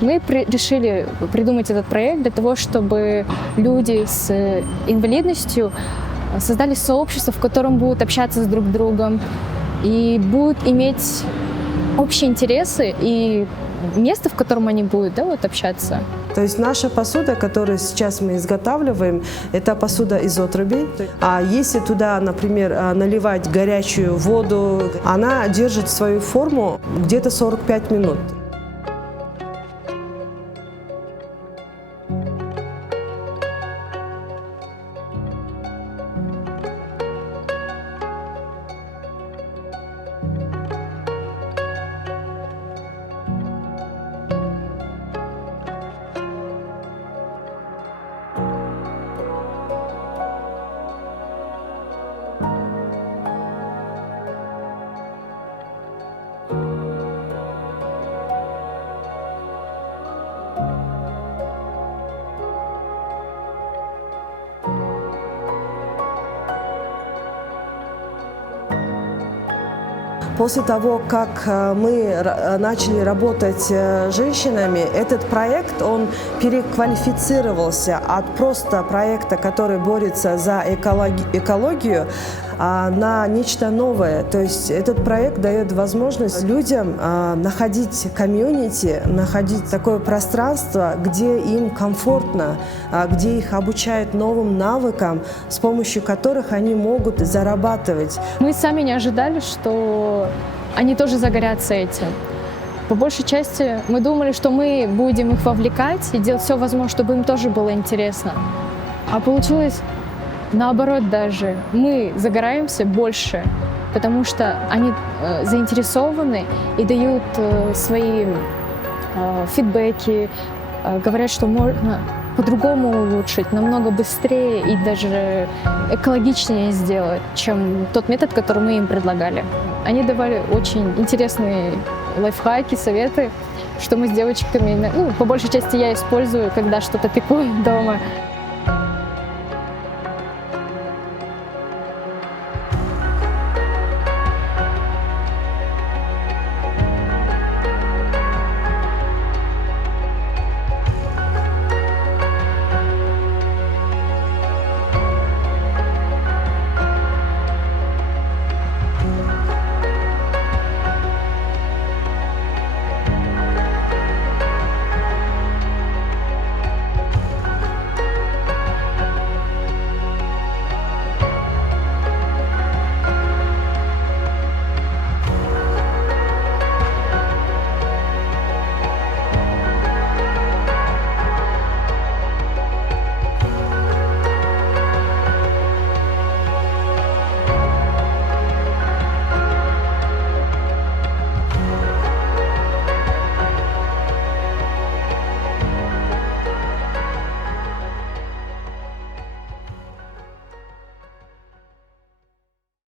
Мы решили придумать этот проект для того, чтобы люди с инвалидностью создали сообщество, в котором будут общаться с друг другом и будут иметь общие интересы и место, в котором они будут общаться. То есть наша посуда, которую сейчас мы изготавливаем, это посуда из отруби. А если туда, например, наливать горячую воду, она держит свою форму где-то 45 минут. После того, как мы начали работать с женщинами, этот проект, он переквалифицировался от просто проекта, который борется за экологию, на нечто новое. То есть этот проект дает возможность людям находить комьюнити, находить такое пространство, где им комфортно, где их обучают новым навыкам, с помощью которых они могут зарабатывать. Мы сами не ожидали, что они тоже загорятся этим. По большей части мы думали, что мы будем их вовлекать и делать все возможное, чтобы им тоже было интересно. А получилось наоборот даже. Мы загораемся больше, потому что они заинтересованы и дают свои фидбэки, говорят, что можно по-другому улучшить, намного быстрее и даже экологичнее сделать, чем тот метод, который мы им предлагали. Они давали очень интересные лайфхаки, советы, что мы с девочками, по большей части я использую, когда что-то пеку дома.